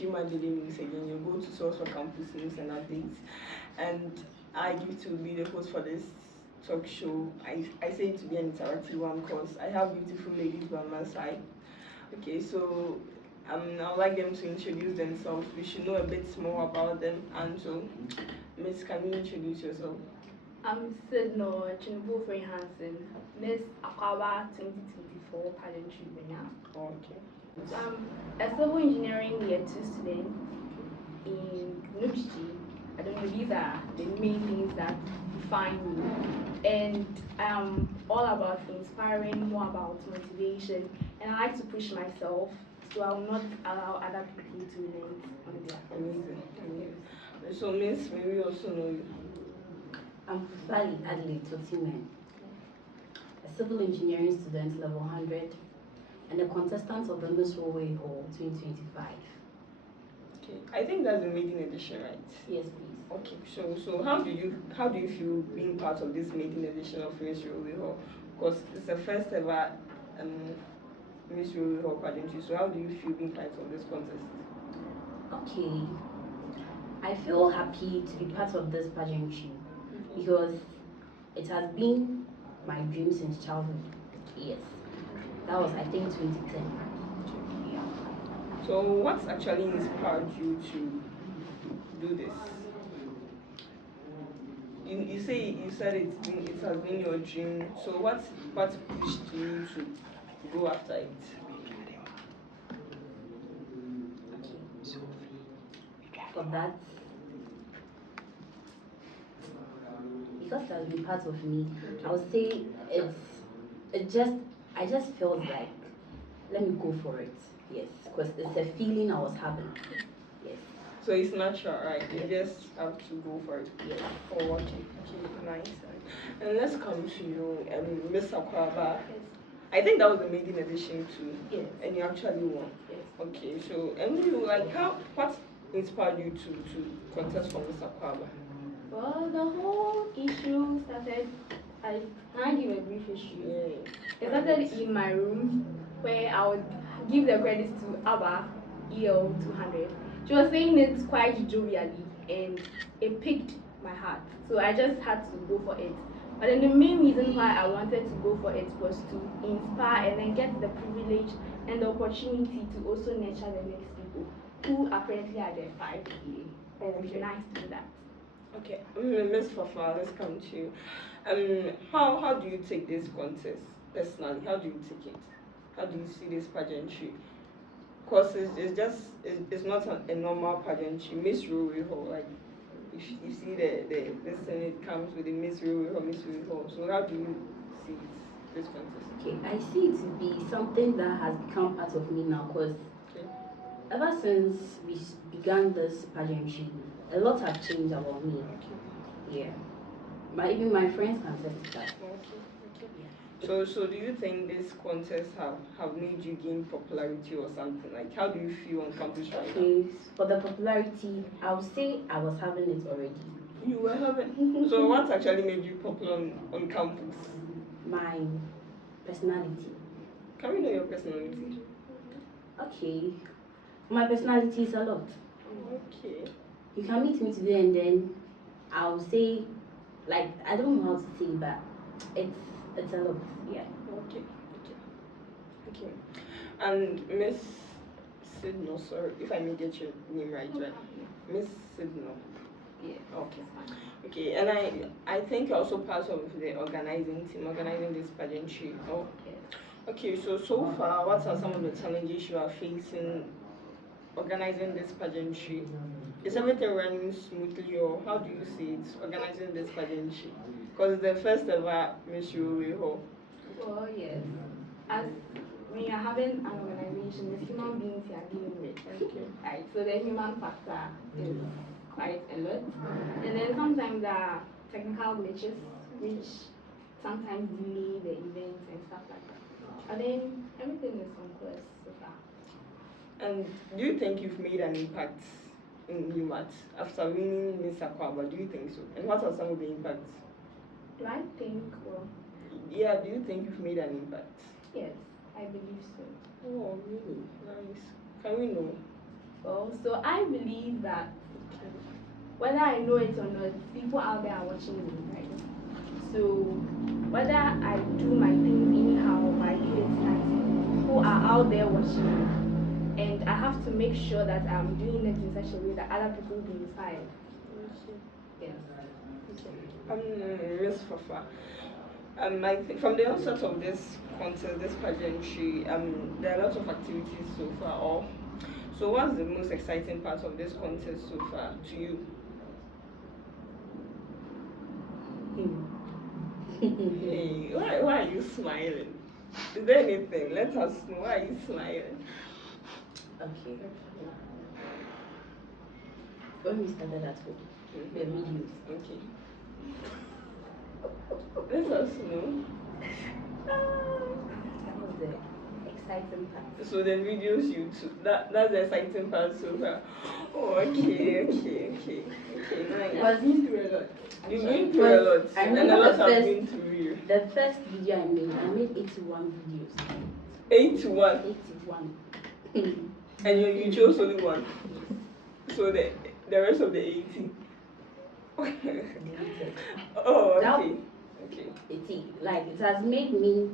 UMaT Daily News again. You go to source for campus news and updates, and I give to be the host for this talk show. I say it to be an interactive one because I have beautiful ladies by my side. Okay, so I would like them to introduce themselves. We should know a bit more about them. And so, Miss, can you introduce yourself? I'm Sidno Chinbufe Hansen, Miss Akaba 2024 pageantry winner. Okay. So I'm a civil engineering year 2 student in NUPG. I don't know, these are the main things that define me. And I'm all about inspiring, more about motivation. And I like to push myself, so I will not allow other people to relent on their own. Amazing. So, Miss, may we also know you? I'm Fali Adley Totimen, a civil engineering student, level 100, and a contestant of the Miss Railway Hall 2025. Okay, I think that's the maiden edition, right? Yes, please. Okay, so how do you feel being part of this maiden edition of Miss Railway Hall? Because it's the first ever Miss Railway Hall pageantry. So how do you feel being part of this contest? Okay, I feel happy to be part of this pageantry because it has been my dream since childhood. Yes, that was, I think, 2010. Yeah. So what's actually inspired you to do this? You said it has been your dream. So what pushed you to go after it? For that, because it has been part of me, I would say I just felt like, let me go for it. Yes, because it's a feeling I was having. Yes. So it's natural, right? You just have to go for it. Yes. Oh, okay, nice. And let's come to you, Miss Akwaba. Yes. I think that was the maiden edition too. Yes. And you actually won. Yes. Okay, so what inspired you to contest for Miss Akwaba? Well, the whole issue started, I can't give a brief history. Yeah. It started in my room where I would give the credits to Abba EL 200. She was saying it quite jovially and it piqued my heart. So I just had to go for it. But then the main reason why I wanted to go for it was to inspire and then get the privilege and the opportunity to also nurture the next people who apparently are there 5K. It would be nice to do that. Okay, Miss Fafa, let's come to you. How do you take this contest personally? How do you take it? How do you see this pageantry? Because it's not a normal pageantry. Miss Railway Hall, like you see this thing, it comes with the Miss Railway Hall. So how do you see this contest? Okay, I see it to be something that has become part of me now because ever since we began this pageantry, a lot have changed about me. Yeah. Even my friends can testify. Okay. Yeah. So do you think this contest have made you gain popularity or something? Like how do you feel on campus right now? Okay, for the popularity, I would say I was having it already. You were having so what actually made you popular on campus? My personality. Can we know your personality? Okay. My personality is a lot. Okay. You can meet me today and then I'll say, like, I don't know how to say, but it's a lot. Yeah. Okay. And Miss Sidno, sorry if I may get your name right? Miss Sidno. Yeah. Okay. And I think you're also part of the organizing team, organizing this pageantry. Oh. Yes. Okay. So far, what are some of the challenges you are facing organizing this pageantry? Is everything running smoothly, or how do you see it organizing this pageantry? Because it's the first ever Miss Railway Hall. Well, yes. As when you're having an organization, there's human beings you are dealing with. Okay. Right. So the human factor is quite a lot. And then sometimes there are technical glitches which sometimes delay the events and stuff like that. But then everything is on course so far. And do you think you've made an impact in UMaT after winning Miss Akwaba? Do you think so? And what are some of the impacts? Do I think, well, yeah, do you think you've made an impact? Yes, I believe so. Oh, really? Nice. Can we know? Well, so I believe that whether I know it or not, people out there are watching me, right? So whether I do my things anyhow or I do it nice, people are out there watching me. And I have to make sure that I'm doing it in such a way that other people will be inspired. Yes. Miss Fafa. I think from the onset of this contest, this pageantry, there are lots of activities so far. So, what's the most exciting part of this contest so far to you? Hey, why are you smiling? Is there anything? Let us know. Why are you smiling? Okay. When we started at home, the videos. Okay. Let us know. That was the exciting part. So the videos you took, that's the exciting part so far. Oh, okay. Nice. Was been through a lot. You've been through a lot, I and a remember lot the have first, been through you. the first video I made 81 videos. 81. 81. And you chose only one. So the rest of the 80. Oh, okay. It has made me,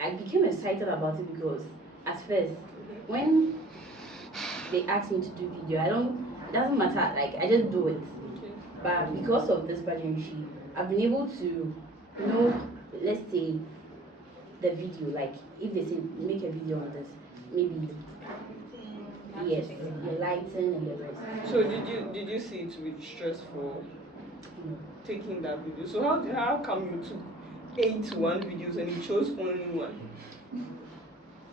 I became excited about it because at first, when they asked me to do video, it doesn't matter, like I just do it. But because of this pageantry, I've been able to know, let's say, the video, like if they say make a video on this, maybe yes, the lighting and the rest. So did you see it with stressful taking that video? So how come you took 81 videos and you chose only one?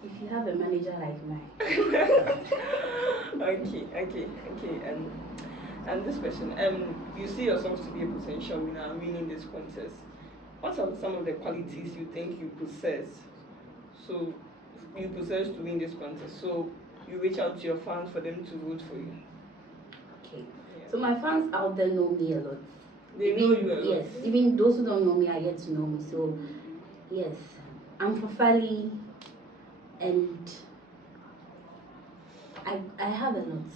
If you have a manager like mine. Okay. And this question, you see yourself to be a potential winner winning this contest. What are some of the qualities you think you possess? So you possess to win this contest. So you reach out to your fans for them to vote for you. Okay. Yeah. So my fans out there know me a lot. They know you a lot. Yes. Even those who don't know me are yet to know me. So yes. I'm Fafali and I have a lot.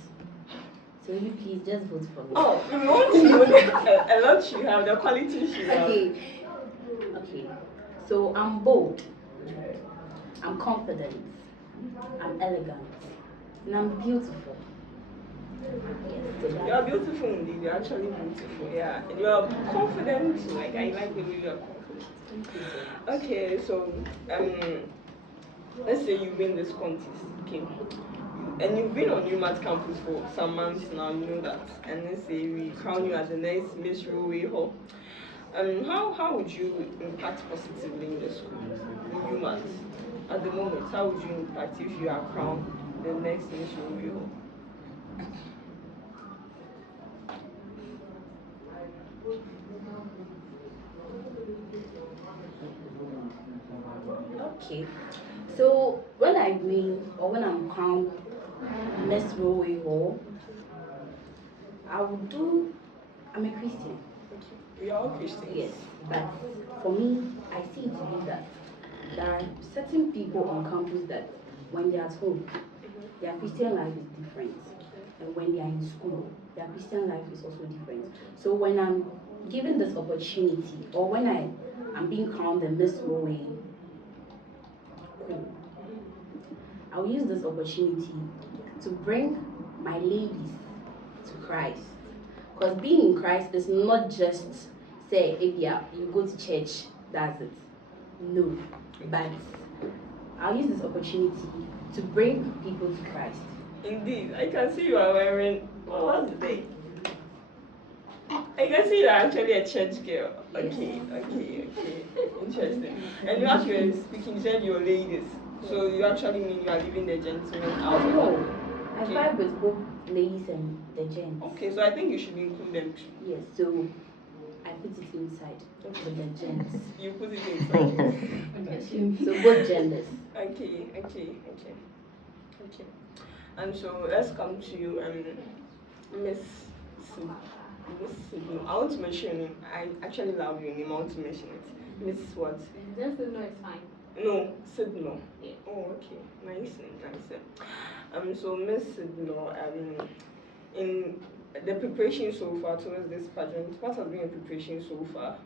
So you please just vote for me. Oh, we want to know a lot you have, the qualities you have. Okay. So I'm bold. I'm confident. I'm elegant. And I'm beautiful. Yes, so You are beautiful indeed. You're actually beautiful. Yeah. And you are confident. Like I like the way you are confident. thank you so much. Okay, so let's say you win this contest. Okay. And you've been on UMaT campus for some months now, you know that. And let's say we crown you as the next Miss Railway Hall. How would you impact positively in the school, in UMaT? At the moment, how would you impact if you are crowned the next Miss Railway Hall? Okay. So when I win or when I'm crowned Miss Railway Hall, I'm a Christian. We are all Christians. Yes, but for me, I see it to be that there are certain people on campus that when they're at home, their Christian life is different. And when they are in school, their Christian life is also different. So when I'm given this opportunity, or when I'm being crowned the Miss Railway Hall, I'll use this opportunity to bring my ladies to Christ. Because being in Christ is not just say if you go to church, that's it. No. But I'll use this opportunity to bring people to Christ. Indeed, I can see you are wearing what's the day? I can see you are actually a church girl. Okay. Interesting. And you actually speaking, you said you're ladies. So you actually mean you are leaving the gentlemen out? No. I vibe with both ladies and the gents. Okay, so I think you should include them too. Yes, so I put it inside with the gents. You put it inside. So both genders. Okay. And so let's come to you, Miss Sue. Miss Sue. No, I want to mention your name. I actually love your name. I want to mention it. Miss what? Just to know it's fine. No, Sidno. Yeah. Oh, okay. Nice name, nice name. So Miss Sidno, in the preparation so far towards this pageant, what has been your preparation so far?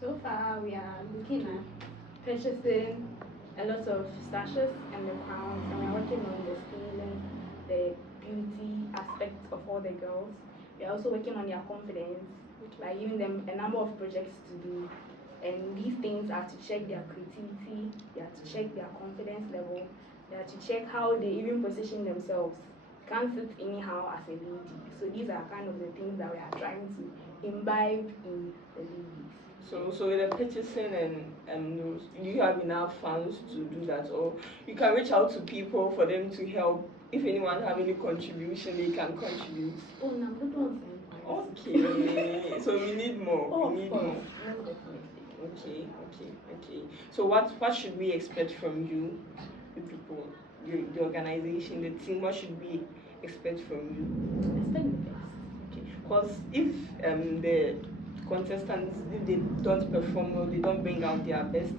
So far, we are looking at purchasing a lot of sashes and the crowns, and we're working on the styling, the beauty aspects of all the girls. We're also working on their confidence by giving them a number of projects to do. And these things are to check their creativity, they are to check their confidence level, they are to check how they even position themselves. Can't sit anyhow as a lady. So these are kind of the things that we are trying to imbibe in the ladies. So with the purchasing and those, do you have enough funds to do that, or you can reach out to people for them to help? If anyone have any contribution, they can contribute. Oh, no, we don't Okay, so we need more. Oh, we need of course. more. Most definitely. Okay. So what should we expect from you, the people, the organization, the team? What should we expect from you? Expect the best. Okay, because if the contestants, if they don't perform well, they don't bring out their best,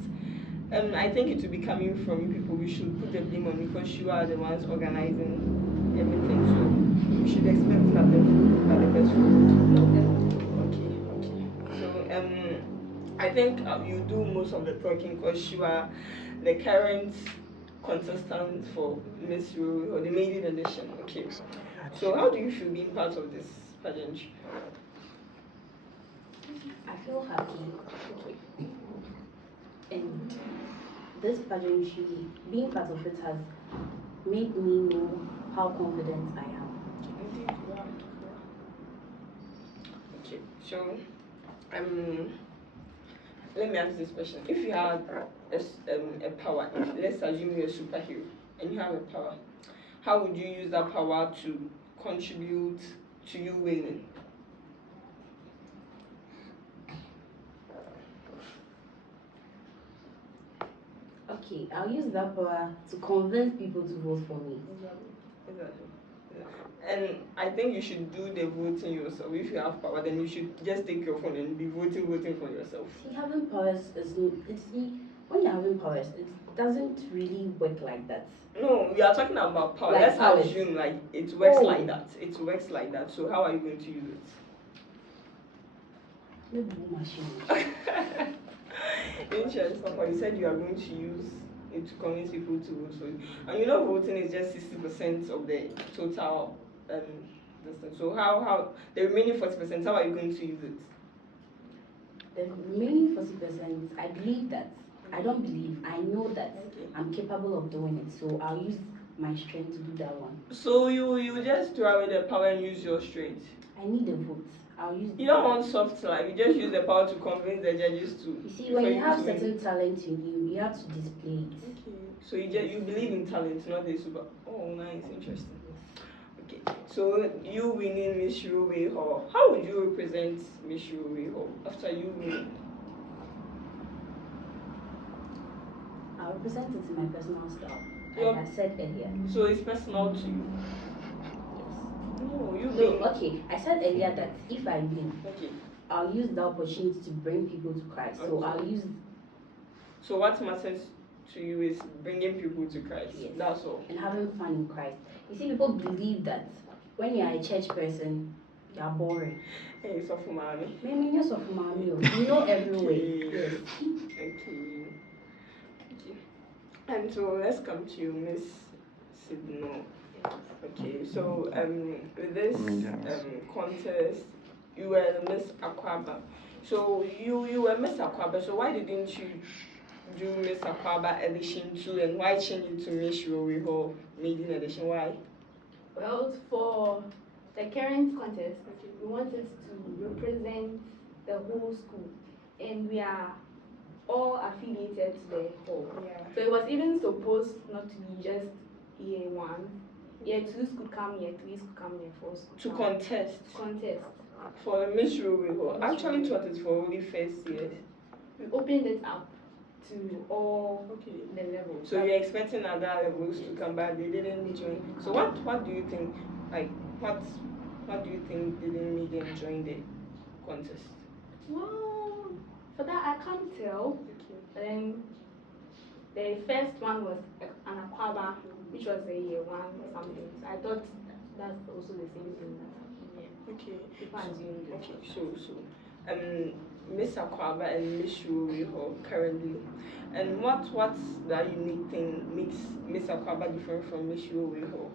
I think it will be coming from you people. We should put the blame on you because you are the ones organizing everything. So we should expect that the best will. Okay. So I think you do most of the talking because you are the current contestant for Miss Rue or the maiden edition. Okay. So how do you feel being part of this pageant? I feel happy, and this pageantry, being part of it, has made me know how confident I am. Indeed, you are. Okay, so let me ask this question: if you had a power, let's assume you're a superhero and you have a power, how would you use that power to contribute to you winning? Okay, I'll use that power to convince people to vote for me. Exactly. And I think you should do the voting yourself. If you have power, then you should just take your phone and be voting for yourself. See, having powers is when you're having powers, it doesn't really work like that. No, we are talking about power. Like Let's powers. assume like it works Oh. like that. It works like that. So how are you going to use it? Interesting. Papa, you said you are going to use it to convince people to vote for you. And you know voting is just 60% of the total distance. So how the remaining 40%, how are you going to use it? The remaining 40%, I believe that. I don't believe. I know that I'm capable of doing it. So I'll use my strength to do that one. So you just throw away the power and use your strength. I need a vote. I'll use. You don't want soft life. You just use the power to convince the judges to. You see, when you have certain talent in you, you have to display it. Okay. So you believe in talent, not the super. Oh, nice, interesting. Okay. So you winning Miss Ruwe Hall. How would you represent Miss Ruwe Hall after you win? I'll represent it in my personal style, like I said earlier. So it's personal to you. Yes. No, okay. I said earlier that if I win, okay, I'll use the opportunity to bring people to Christ. So I'll use. So what matters to you is bringing people to Christ. Yes. That's all. And having fun in Christ. You see, people believe that when you are a church person, you are boring. Hey, so for mommy. Maybe you're so for mommy. You know everywhere. Yes. Okay. And so let's come to you, Miss Sidno. Okay, so with this contest, you were Miss Akwaba. So you were Miss Akwaba. So why didn't you do Miss Akwaba edition 2, and why change it to Miss Rowe maiden edition? Why? Well, for the current contest, we wanted to represent the whole school, and we are all affiliated to the hall. Yeah. So it was even supposed not to be just year 1. Year 2s could come, year 3s could come, year 4s could To come. contest. Contest. For the Miss Rowe. Actually, thought it's for only first years. We opened it up to all the levels. So you're expecting other levels to come, but they didn't join. So what do you think? Like what do you think didn't make them join the contest? Well, for that I can't tell. But then The first one was an aquaba, which was a year one or something. So I thought that's also the same thing that happened here. Okay. People assumed it. Okay. Miss Aquaba and Miss Shuriho currently, and what's that unique thing makes Miss Aquaba different from Miss Shuriho?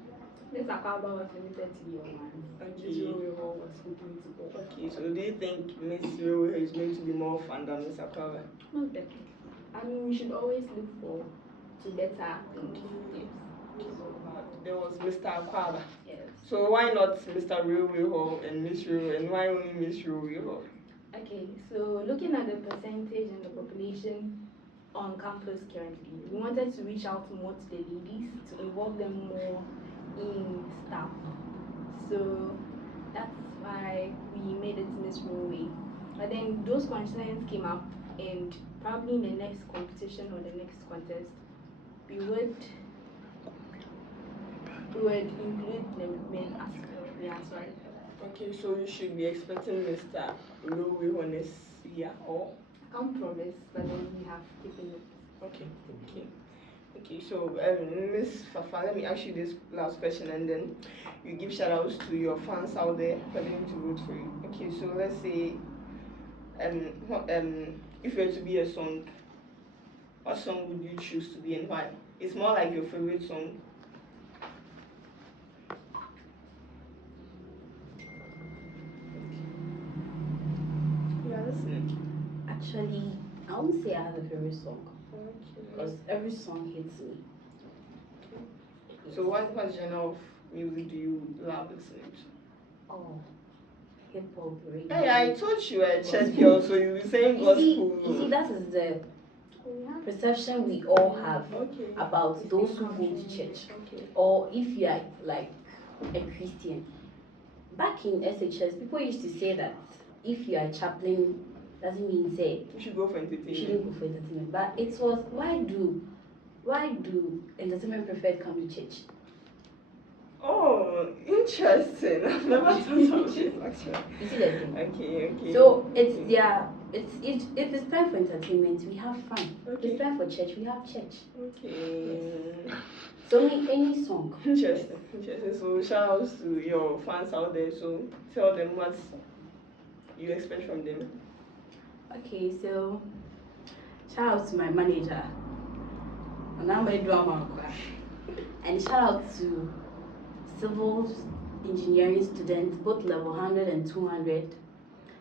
This aquaba was limited to year one. Okay. This Yoruba was open to all. Okay, so do you think Miss Shuriho is going to be more fun than Miss Aquaba? Most definitely. I mean, we should always look for to better things. Yes. There was Mr. Aquaba. Yes. So why not Mr. Ruriho and Miss Ruriho, and why only Miss Ruriho? Okay, so looking at the percentage and the population on campus currently, we wanted to reach out more to the ladies to involve them more in stuff. So that's why we made it Miss Runway. But then those concerns came up, and probably in the next competition or the next contest, we would include the men as well. Yeah, sorry. Okay, so you should be expecting Mr. Ruriho this year, or? I can't promise, but then we have taken it. Okay, so Miss Fafa, let me ask you this last question, and then you give shout outs to your fans out there for them to vote for you. Okay, so let's say if you were to be a song, what song would you choose to be and why? It's more like your favorite song. Yeah, listening. Actually, I won't say I have a favorite song because every song hits me. So what genre of music do you love listening to? Oh, hip hop, reggae. Hey, I told you a church girl, so you were saying gospel. You see, that is the perception we all have about those who go to church. Or if you are like a Christian. Back in SHS, people used to say that if you are a chaplain, doesn't mean say you should go for entertainment. You shouldn't go for entertainment. But it was why do entertainment preferred come to church? Oh, interesting. I've never thought of this actually. You see the thing? Okay. So it's if it's time for entertainment, we have fun. Okay. If it's time for church, we have church. Okay. Yes. So any song. Interesting. So shout outs to your fans out there. So tell them what you expect from them. Okay, so shout out to my manager. And I'm a drama. And shout out to civil engineering students, both level 100 and 200.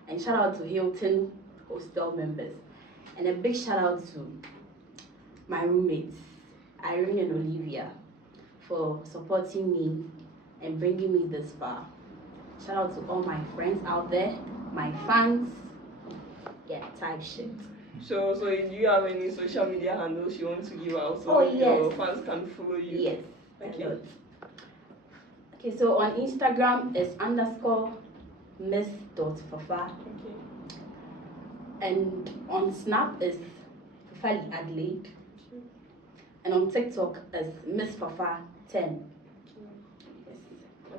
And shout out to Hilton hostel members. And a big shout out to my roommates, Irene and Olivia, for supporting me and bringing me this far. Shout out to all my friends out there, my fans. Yeah, type shit. So do you have any social media handles you want to give out so yes. your fans can follow you? Yes. Okay. Okay, so on Instagram is _miss.fafa. Okay. And on Snap is Fafali Adelaide. And on TikTok is Miss Fafa 10. Yes.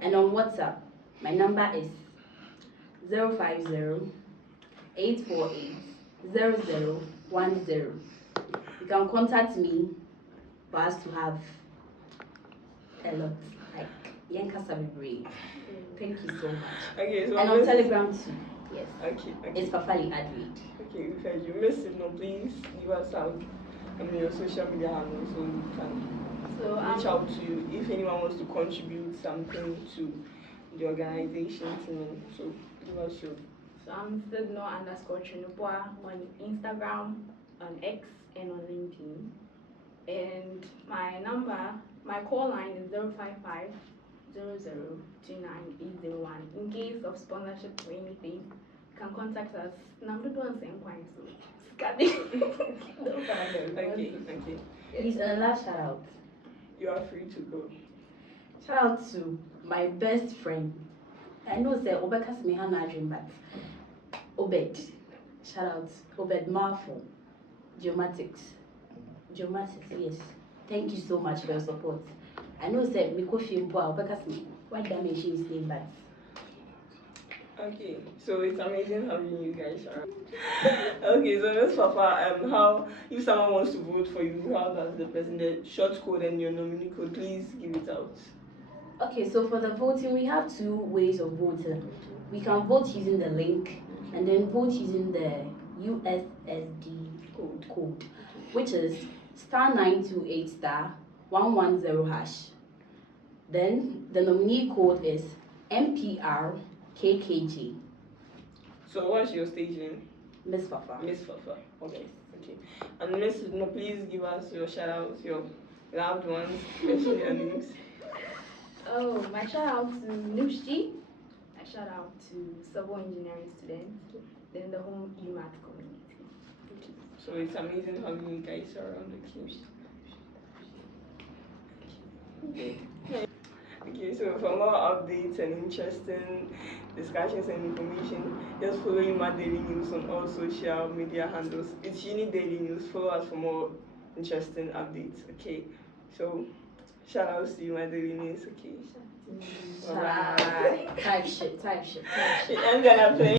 And on WhatsApp, my number is 050 848 0010. You can contact me for us to have a lot. Like Yankasa Vibre. Thank you so much. Okay, so and on Telegram too. Yes. Okay. It's Fafali Adelaide. Okay, if you miss it, no, please give us out your social media handle so we can reach out to you if anyone wants to contribute something to the organization. So give us your. So I'm _Trinupua on Instagram, on X, and on LinkedIn. And my call line is 055 0029 In case of sponsorship or anything, you can contact us. And I'm not doing the same point, so Okay. Please, last shout out. You are free to go. Shout out to my best friend. I know say Obeka Smehana dream, but Obed. Shout out Obed Marfo. Geomatics, yes. Thank you so much for your support. I know say Miko Fimpo Obeka Smeh. Why did I mention his name, but Okay, so it's amazing having you guys around. Okay, so Miss Fafa, how if someone wants to vote for you, how does the person the short code and your nominee code, please give it out. Okay, so for the voting, we have two ways of voting. We can vote using the link and then vote using the USSD code, which is *928 *110#. Then the nominee code is MPRKKJ. So what's your stage name? Miss Fafa. Miss Fafa. Okay. Okay. And Miss, no, please give us your shout outs, your loved ones, mention your names. Oh, my shout out to Nushji. My shout out to civil engineering students. Then the whole UMaT community. So it's amazing having you guys around the kids. Okay. Okay, so for more updates and interesting discussions and information, just follow UMaT Daily News on all social media handles. It's Uni Daily News. Follow us for more interesting updates. Okay, so shout outs to UMaT Daily News. Okay, Type shit. I'm gonna play.